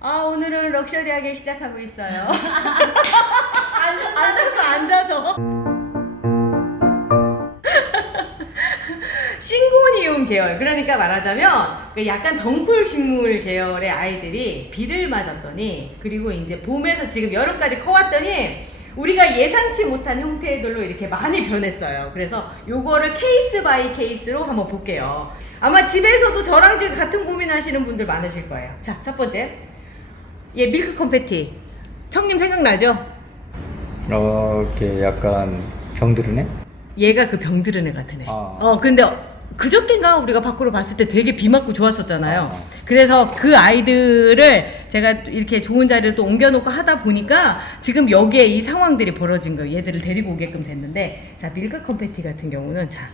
오늘은 럭셔리하게 시작하고 있어요. 앉아서. 싱고니움 계열, 그러니까 말하자면 그 약간 덩굴 식물 계열의 아이들이 비를 맞았더니, 그리고 이제 봄에서 지금 여름까지 커왔더니 우리가 예상치 못한 형태들로 이렇게 많이 변했어요. 그래서 요거를 케이스 바이 케이스로 한번 볼게요. 아마 집에서도 저랑 지금 같은 고민하시는 분들 많으실 거예요. 자, 첫 번째, 밀크 컴패티. 청님 생각나죠? 이렇게 약간 병들으네? 얘가 그 병들은 애 같은 애. 근데 그저께인가 우리가 밖으로 봤을 때 되게 비 맞고 좋았었잖아요. 그래서 그 아이들을 제가 이렇게 좋은 자리로 또 옮겨놓고 하다 보니까 지금 여기에 이 상황들이 벌어진 거예요. 얘들을 데리고 오게끔 됐는데, 자, 밀크 컴패티 같은 경우는, 자,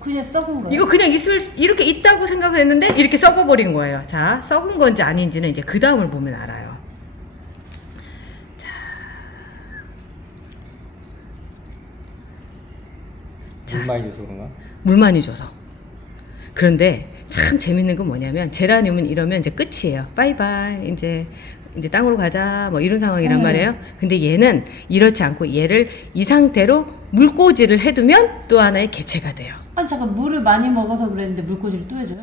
그냥 썩은 거. 이거 그냥 이렇게 있다고 생각을 했는데 이렇게 썩어버린 거예요. 자, 썩은 건지 아닌지는 이제 그 다음을 보면 알아요. 물 많이 줘서 그런가? 물 많이 줘서. 그런데 참 재밌는 건 뭐냐면, 제라늄은 이러면 이제 끝이에요. 바이바이, 이제 땅으로 가자, 뭐 이런 상황이란 말이에요. 근데 얘는 이렇지 않고 얘를 이 상태로 물꽂이를 해두면 또 하나의 개체가 돼요. 아니 잠깐, 물을 많이 먹어서 그랬는데 물꽂이를 또 해줘요?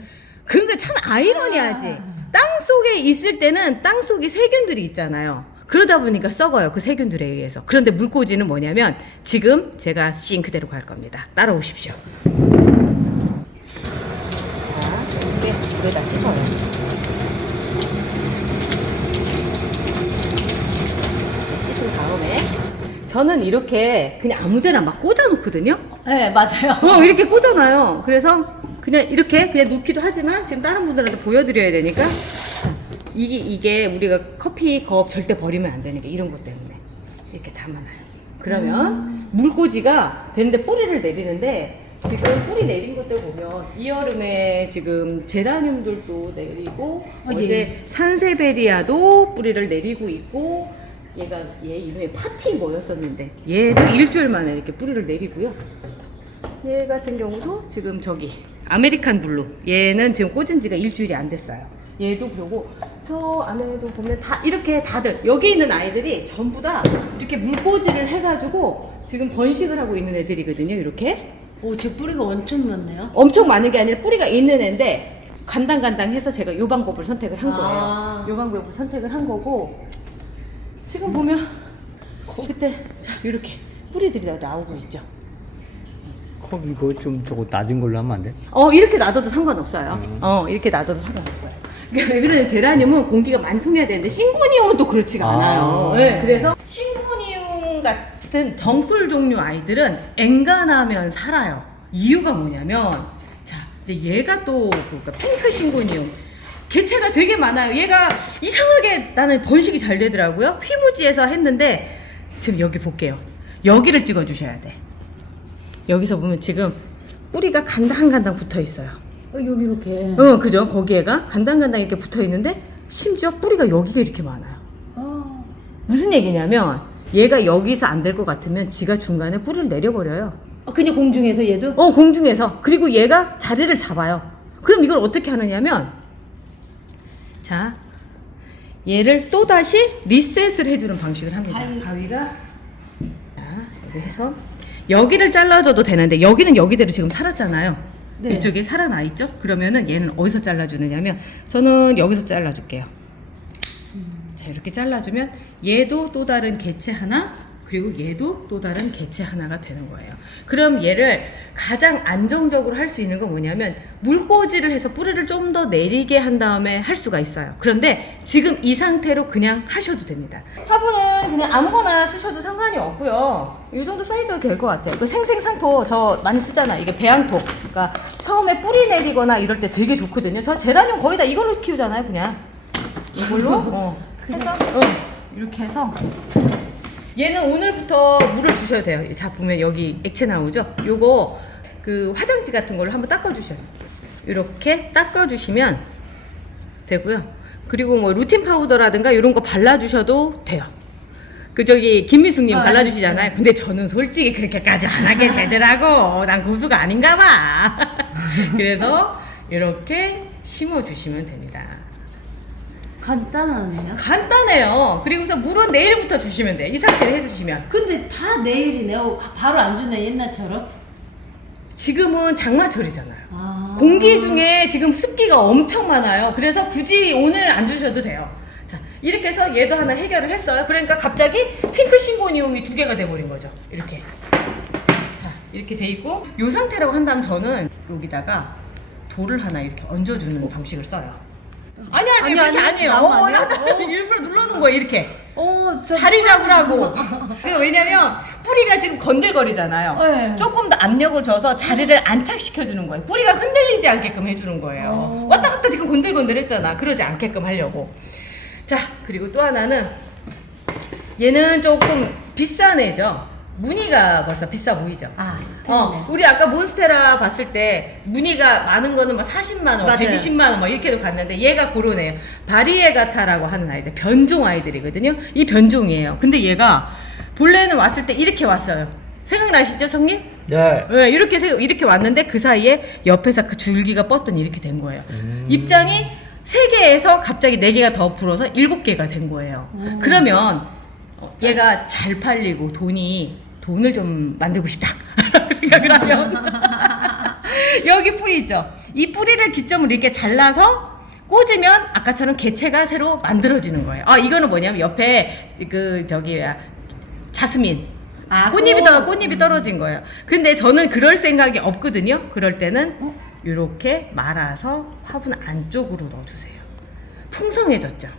그러니까 참 아이러니하지. 땅 속에 있을 때는 땅 속에 세균들이 있잖아요. 그러다 보니까 썩어요, 그 세균들에 의해서. 그런데 물꽂이는 뭐냐면, 지금 제가 싱크대로 갈 겁니다. 따라오십시오. 자, 여기다 씻어요. 씻은 다음에 저는 이렇게 그냥 아무데나 막 꽂아 놓거든요. 네, 맞아요. 이렇게 꽂아놔요. 그래서 그냥 이렇게 그냥 놓기도 하지만, 지금 다른 분들한테 보여드려야 되니까, 이게 우리가 커피 컵 절대 버리면 안 되니까 이런 것 때문에 이렇게 담아놔요. 그러면 물꽂이가 되는데 뿌리를 내리는데, 지금 뿌리 내린 것들 보면 이 여름에 지금 제라늄들도 내리고, 어제 산세베리아도 뿌리를 내리고 있고, 얘 이름이 파티 뭐였었는데 얘도 일주일 만에 이렇게 뿌리를 내리고요. 얘 같은 경우도 지금 저기 아메리칸 블루, 얘는 지금 꽂은 지가 일주일이 안 됐어요. 얘도 그러고, 저 안에도 보면 다 이렇게 다들 여기 있는 아이들이 전부 다 이렇게 물꽂이를 해가지고 지금 번식을 하고 있는 애들이거든요. 이렇게 제 뿌리가 엄청 많네요. 엄청 많은 게 아니라 뿌리가 있는 애인데, 간당간당해서 제가 요 방법을 선택을 한 거예요. 요 방법을 선택을 한 거고, 지금 보면 그때 자 이렇게 뿌리들이 다 나오고 있죠. 컵 이거 좀 저거 낮은 걸로 하면 안 돼? 이렇게 놔둬도 상관없어요. 이렇게 놔둬도 상관없어요. 그러니까 왜 그러냐면, 제라늄은 공기가 많이 통해야 되는데 싱고니움은 또 그렇지가 않아요. 네, 그래서 싱고니움 같은 덩굴 종류 아이들은 엔간하면 살아요. 이유가 뭐냐면, 자, 이제 얘가 또 그러니까 핑크 싱고니움 개체가 되게 많아요. 얘가 이상하게 나는 번식이 잘 되더라고요. 휘무지에서 했는데, 지금 여기 볼게요. 여기를 찍어 주셔야 돼. 여기서 보면 지금 뿌리가 간당간당 붙어 있어요. 여기 이렇게. 그죠? 거기에가 간당간당 이렇게 붙어 있는데, 심지어 뿌리가 여기가 이렇게 많아요. 무슨 얘기냐면, 얘가 여기서 안 될 것 같으면 지가 중간에 뿌리를 내려버려요. 그냥 공중에서 얘도? 공중에서. 그리고 얘가 자리를 잡아요. 그럼 이걸 어떻게 하느냐면, 자, 얘를 또다시 리셋을 해주는 방식을 합니다. 가위가, 자, 여기 해서 여기를 잘라줘도 되는데, 여기는 여기대로 지금 살았잖아요. 네. 이쪽에 살아나 있죠? 그러면은 얘는 어디서 잘라주느냐면, 저는 여기서 잘라줄게요. 자, 이렇게 잘라주면 얘도 또 다른 개체 하나, 그리고 얘도 또 다른 개체 하나가 되는 거예요. 그럼 얘를 가장 안정적으로 할 수 있는 건 뭐냐면, 물꽂이를 해서 뿌리를 좀 더 내리게 한 다음에 할 수가 있어요. 그런데 지금 이 상태로 그냥 하셔도 됩니다. 화분은 그냥 아무거나 쓰셔도 상관이 없고요. 이 정도 사이즈가 될 것 같아요. 그 생생상토 저 많이 쓰잖아요. 이게 배양토. 그러니까 처음에 뿌리 내리거나 이럴 때 되게 좋거든요. 저 제라늄 거의 다 이걸로 키우잖아요. 그냥 이걸로 해서 이렇게 해서, 얘는 오늘부터 물을 주셔야 돼요. 자, 보면 여기 액체 나오죠? 요거 그 화장지 같은 걸로 한번 닦아주셔요. 이렇게 닦아주시면 되고요. 그리고 뭐 루틴 파우더라든가 이런 거 발라주셔도 돼요. 저기 김미숙님 발라주시잖아요. 근데 저는 솔직히 그렇게까지 안 하게 되더라고. 난 고수가 아닌가 봐. 그래서 이렇게 심어주시면 됩니다. 간단하네요. 간단해요. 그리고서 물은 내일부터 주시면 돼요. 이 상태로 해주시면. 근데 다 내일이네요. 바로 안 주네 옛날처럼. 지금은 장마철이잖아요. 아. 공기 중에 지금 습기가 엄청 많아요. 그래서 굳이 오늘 안 주셔도 돼요. 자, 이렇게 해서 얘도 하나 해결을 했어요. 그러니까 갑자기 핑크 싱고니움이 2개가 돼버린 거죠. 이렇게. 자, 이렇게 돼 있고, 이 상태라고 한다면 저는 여기다가 돌을 하나 이렇게 얹어주는 방식을 써요. 아니, 아니, 그렇게 아니, 아니에요. 나무 아니야? 나 일부러 눌러놓은 거예요, 이렇게. 저 자리 잡으라고. 이거 왜냐면 뿌리가 지금 건들거리잖아요. 네. 조금 더 압력을 줘서 자리를 안착시켜주는 거예요. 뿌리가 흔들리지 않게끔 해주는 거예요. 오. 왔다 갔다 지금 건들건들했잖아. 그러지 않게끔 하려고. 자, 그리고 또 하나는 얘는 조금 비싼 애죠. 무늬가 벌써 비싸 보이죠. 아, 틀리네. 우리 아까 몬스테라 봤을 때 무늬가 많은 거는 막 40만 원, 맞아요. 120만 원 막 이렇게도 갔는데 얘가 그런 애예요. 바리에가타라고 하는 아이들, 변종 아이들이거든요. 이 변종이에요. 근데 얘가 본래는 왔을 때 이렇게 왔어요. 생각나시죠, 성님? 네. 네, 이렇게 왔는데 그 사이에 옆에서 그 줄기가 뻗더니 이렇게 된 거예요. 입장이 3개에서 갑자기 4개가 더 불어서 7개가 된 거예요. 그러면 얘가 잘 팔리고 돈을 좀 만들고 싶다 라고 생각을 하면 여기 뿌리 있죠. 이 뿌리를 기점으로 이렇게 잘라서 꽂으면 아까처럼 개체가 새로 만들어지는 거예요. 이거는 뭐냐면 옆에 자스민 꽃잎이 떨어진 거예요. 근데 저는 그럴 생각이 없거든요. 그럴 때는 이렇게 말아서 화분 안쪽으로 넣어주세요. 풍성해졌죠.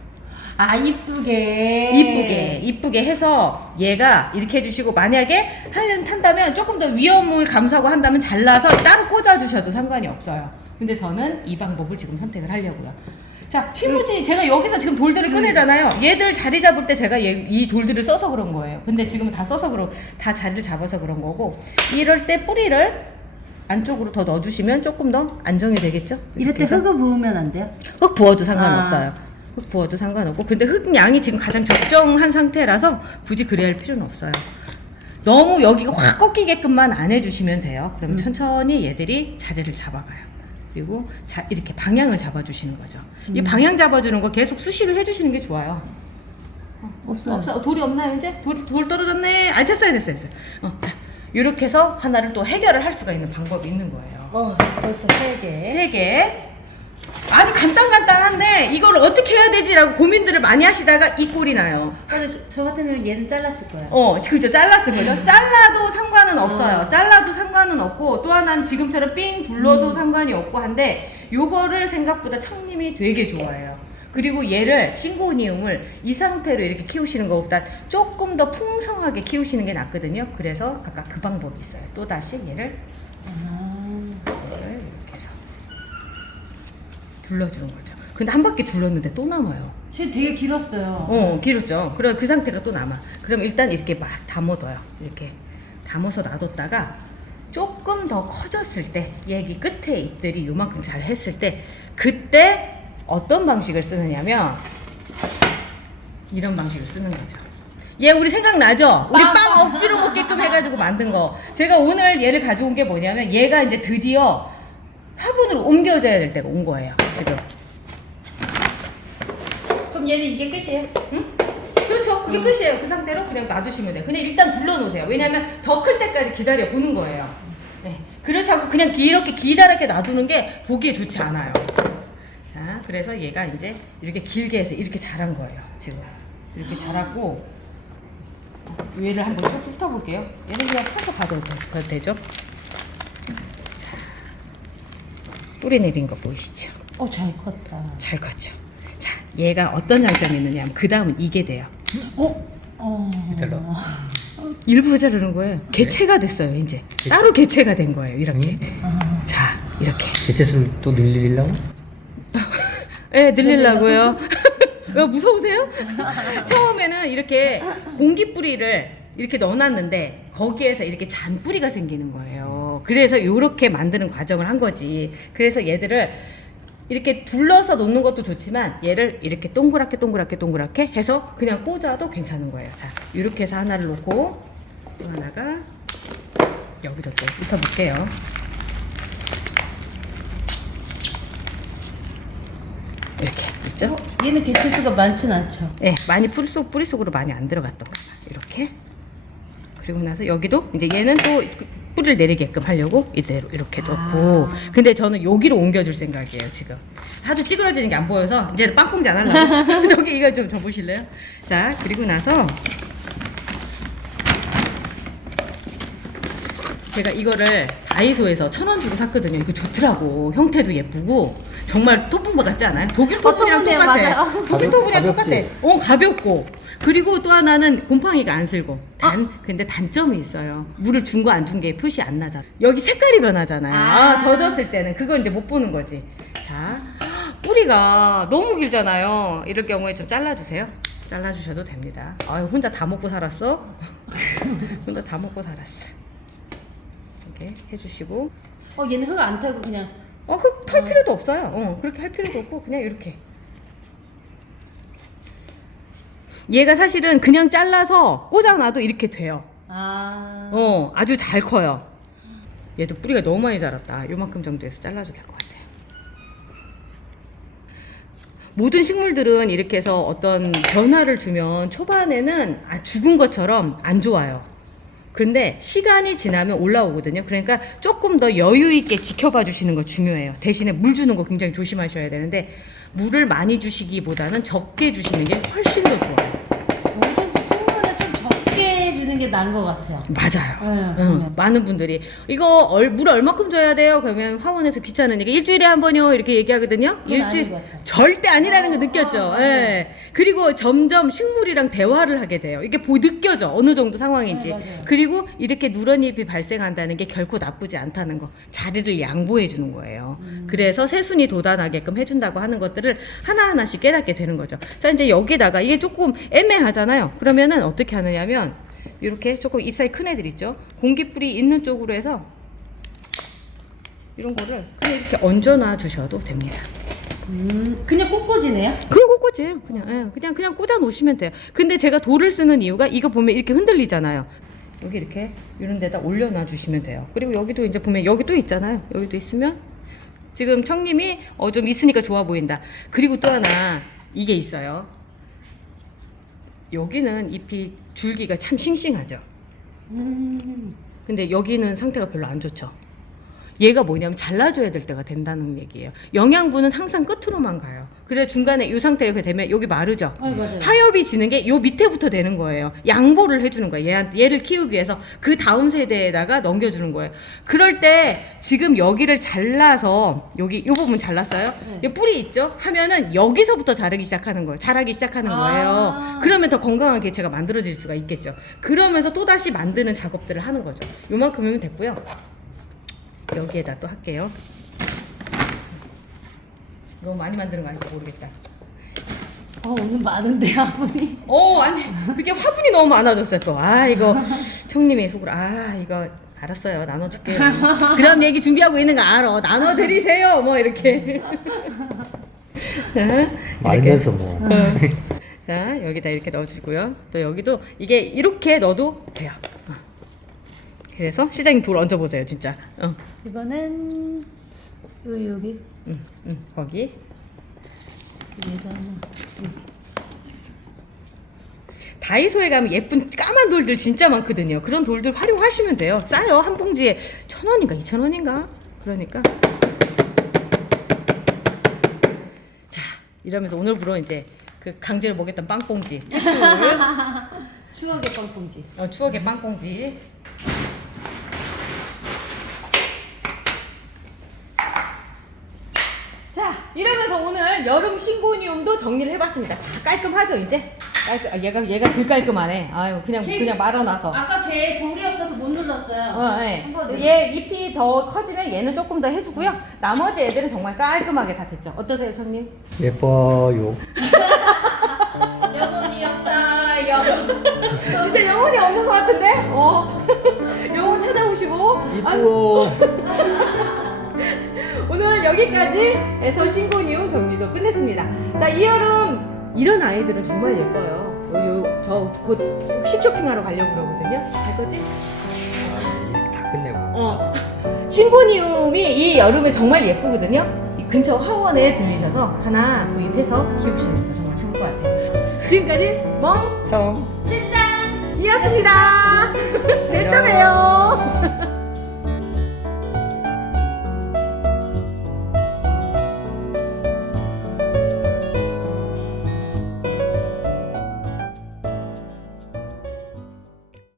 아, 이쁘게 해서 얘가 이렇게 해주시고, 만약에 탄다면 조금 더 위험을 감수하고 한다면 잘라서 따로 꽂아주셔도 상관이 없어요. 근데 저는 이 방법을 지금 선택을 하려고요. 자, 휘무지 제가 여기서 지금 돌들을 꺼내잖아요. 얘들 자리 잡을 때 제가 이 돌들을 써서 그런 거예요. 근데 지금 다 써서 다 자리를 잡아서 그런 거고, 이럴 때 뿌리를 안쪽으로 더 넣어주시면 조금 더 안정이 되겠죠? 이럴 때 이렇게 해서. 흙을 부으면 안 돼요? 흙 부어도 상관없어요. 흙 부어도 상관없고, 근데 흙 양이 지금 가장 적정한 상태라서 굳이 그래야 할 필요는 없어요. 너무 여기가 확 꺾이게끔만 안 해주시면 돼요. 그러면 천천히 얘들이 자리를 잡아가요. 그리고 이렇게 방향을 잡아주시는 거죠. 이 방향 잡아주는 거 계속 수시로 해주시는 게 좋아요. 없어. 돌이 없나요 이제? 돌 떨어졌네. 됐어요. 자, 이렇게 해서 하나를 또 해결을 할 수가 있는 방법이 있는 거예요. 벌써 3개. 3개. 아주 간단한데 이걸 어떻게 해야 되지라고 고민들을 많이 하시다가 이 꼴이 나요. 저 같은 경우는 얘는 잘랐을 거예요. 그죠. 잘랐을 거죠. 잘라도 상관은 없어요. 잘라도 상관은 없고, 또 하나는 지금처럼 삥 둘러도 상관이 없고 한데, 요거를 생각보다 청님이 되게 좋아해요. 그리고 얘를 싱고니움을 이 상태로 이렇게 키우시는 것보다 조금 더 풍성하게 키우시는 게 낫거든요. 그래서 아까 그 방법이 있어요. 또다시 얘를 이렇게 해서 둘러주는 거죠. 근데 한 바퀴 둘렀는데 또 남아요. 쟤 되게 길었어요. 길었죠. 그래 그 상태가 또 남아. 그럼 일단 이렇게 막 담아둬요. 이렇게 담아서 놔뒀다가 조금 더 커졌을 때, 여기 끝에 잎들이 요만큼 잘 했을 때, 그때 어떤 방식을 쓰느냐면 이런 방식을 쓰는 거죠. 얘 우리 생각나죠? 우리 빵 억지로 먹게끔 해가지고 만든 거. 제가 오늘 얘를 가져온 게 뭐냐면, 얘가 이제 드디어 화분으로 옮겨져야 될 때가 온 거예요. 지금. 그럼 얘는 이게 끝이에요? 그렇죠. 그게 끝이에요. 그 상태로 그냥 놔두시면 돼요. 그냥 일단 둘러놓으세요. 왜냐면 더 클 때까지 기다려 보는 거예요. 네. 그렇지 않고 그냥 이렇게 기다랗게 놔두는 게 보기에 좋지 않아요. 자, 그래서 얘가 이제 이렇게 길게 해서 이렇게 자란 거예요. 지금 이렇게 자라고, 얘를 한번 쭉 훑어볼게요. 얘는 그냥 펴서 봐도 되죠. 자, 뿌리 내린 거 보이시죠? 잘 컸다. 잘 컸죠. 자, 얘가 어떤 장점이 있느냐 하면 그 다음은 이게 돼요. 잘라. 일부러 자르는 거예요. 개체가 됐어요. 이제 따로 개체가 된 거예요. 이렇게. 자, 이렇게. 개체수를 또 늘리려고? 네, 늘리려고요. 왜 무서우세요? 처음에는 이렇게 공기 뿌리를 이렇게 넣어놨는데 거기에서 이렇게 잔 뿌리가 생기는 거예요. 그래서 이렇게 만드는 과정을 한 거지. 그래서 얘들을 이렇게 둘러서 놓는 것도 좋지만, 얘를 이렇게 동그랗게 해서 그냥 꽂아도 괜찮은 거예요. 자, 이렇게 해서 하나를 놓고, 또 하나가 여기도 또 붙여볼게요. 이렇게 맞죠? 얘는 개체수가 많진 않죠. 네, 많이 뿌리 속으로 많이 안 들어갔던 거야. 이렇게. 그리고 나서 여기도 이제 얘는 또 뿌리를 내리게끔 하려고 이대로 이렇게 놓고. 근데 저는 여기로 옮겨줄 생각이에요 지금. 하도 찌그러지는 게 안 보여서 이제 빵꽁지 안 하려고. 저기 이거 좀 줘보실래요? 자, 그리고 나서 제가 이거를 다이소에서 1,000원 주고 샀거든요. 이거 좋더라고. 형태도 예쁘고 정말 토분보 같지 않아요? 독일 토분이랑 토분이에요, 똑같아. 맞아요. 독일 토분이랑 가볍지? 똑같아. 가볍고. 그리고 또 하나는 곰팡이가 안 쓸고. 근데 단점이 있어요. 물을 준 거 안 준 게 표시 안 나잖아. 여기 색깔이 변하잖아요. 젖었을 때는 그걸 이제 못 보는 거지. 자, 뿌리가 너무 길잖아요. 이럴 경우에 좀 잘라주세요. 잘라주셔도 됩니다. 아유, 혼자 다 먹고 살았어? 혼자 다 먹고 살았어. 이렇게 해주시고. 얘는 흙 안 털고 그냥. 흙 털 필요도 없어요. 그렇게 할 필요도 없고 그냥 이렇게. 얘가 사실은 그냥 잘라서 꽂아놔도 이렇게 돼요. 아주 잘 커요. 얘도 뿌리가 너무 많이 자랐다. 요만큼 정도에서 잘라줘도 될 것 같아요. 모든 식물들은 이렇게 해서 어떤 변화를 주면 초반에는 죽은 것처럼 안 좋아요. 근데 시간이 지나면 올라오거든요. 그러니까 조금 더 여유 있게 지켜봐 주시는 거 중요해요. 대신에 물 주는 거 굉장히 조심하셔야 되는데 물을 많이 주시기보다는 적게 주시는 게 훨씬 더 좋아요. 뭐든지 식물에 좀 적게 주는 게 나은 것 같아요. 맞아요. 많은 분들이 이거 물 얼마큼 줘야 돼요? 그러면 화원에서 귀찮으니까 일주일에 한 번요 이렇게 얘기하거든요. 그건 아닌 것 같아요. 절대 아니라는 거 느꼈죠. 예. 그리고 점점 식물이랑 대화를 하게 돼요. 이게 느껴져 어느 정도 상황인지. 맞아요. 그리고 이렇게 누런잎이 발생한다는 게 결코 나쁘지 않다는 거. 자리를 양보해 주는 거예요. 그래서 새순이 돋아나게끔 해준다고 하는 것들을 하나하나씩 깨닫게 되는 거죠. 자, 이제 여기다가 이게 조금 애매하잖아요. 그러면은 어떻게 하느냐면 이렇게 조금 잎사이 큰 애들 있죠. 공기뿌리 있는 쪽으로 해서 이런 거를 그냥 이렇게 얹어놔 주셔도 됩니다. 그냥 꽂꽂이네요? 그냥 꽂꽂이에요. 그냥 꽂아 놓으시면 돼요. 근데 제가 돌을 쓰는 이유가 이거 보면 이렇게 흔들리잖아요. 여기 이렇게 이런 데다 올려놔 주시면 돼요. 그리고 여기도 이제 보면 여기 또 있잖아요. 여기도 있으면 지금 청님이 좀 있으니까 좋아 보인다. 그리고 또 하나 이게 있어요. 여기는 잎이 줄기가 참 싱싱하죠. 근데 여기는 상태가 별로 안 좋죠. 얘가 뭐냐면 잘라줘야 될 때가 된다는 얘기예요. 영양분은 항상 끝으로만 가요. 그래 중간에 이 상태가 되면 여기 마르죠. 맞아요. 하엽이 지는 게 요 밑에부터 되는 거예요. 양보를 해주는 거예요. 얘를 키우기 위해서 그 다음 세대에다가 넘겨주는 거예요. 그럴 때 지금 여기를 잘라서 여기 이 부분 잘랐어요. 이 뿌리 있죠? 하면은 여기서부터 자라기 시작하는 거예요. 그러면 더 건강한 개체가 만들어질 수가 있겠죠. 그러면서 또 다시 만드는 작업들을 하는 거죠. 요만큼이면 됐고요. 여기에다 또 할게요. 너무 많이 만드는 거 아닌지 모르겠다. 오늘 많은데요, 아버님? 아니 그게 화분이 너무 많아졌어요 또. 이거 청님의 속으로 이거 알았어요 나눠줄게요. 그런 얘기 준비하고 있는 거 알아. 나눠드리세요 뭐 이렇게. 말면서 뭐. 자 여기다 이렇게 넣어주고요. 또 여기도 이게 이렇게 넣어도 돼요. 그래서 시장님 돌 얹어보세요 진짜. 이거는 여기. 거기. 다이소에 가면 예쁜 까만 돌들 진짜 많거든요. 그런 돌들 활용하시면 돼요. 싸요. 한 봉지에 1,000원인가 2,000원인가. 그러니까 자 이러면서 오늘부로 이제 그 강제로 먹였던 빵봉지 퇴출. 추억의 빵봉지. 추억의 빵봉지. 자 이러면서 오늘 여름 싱고니움도 정리를 해봤습니다. 다 깔끔하죠 이제? 얘가 덜 깔끔하네. 그냥 말아놔서. 아까 걔 돌이 없어서 못 눌렀어요. 네. 한번 얘 잎이 더 커지면 얘는 조금 더 해주고요. 나머지 애들은 정말 깔끔하게 다 됐죠. 어떠세요, 청님? 예뻐요. 영혼이 없어요. 진짜 영혼이 없는 것 같은데? 영혼 찾아오시고. 이쁘어. 오늘 여기까지 해서 싱고니움 정리도 끝냈습니다. 자, 이 여름 이런 아이들은 정말 예뻐요. 저 곧 식쇼핑하러 가려고 그러거든요. 갈 거지? 이렇게 다 끝내고. 싱고니움이 이 여름에 정말 예쁘거든요. 근처 화원에 들리셔서 하나 구입해서 키우시는 것도 정말 좋을 것 같아요. 지금까지 멍 참. 실장 이었습니다.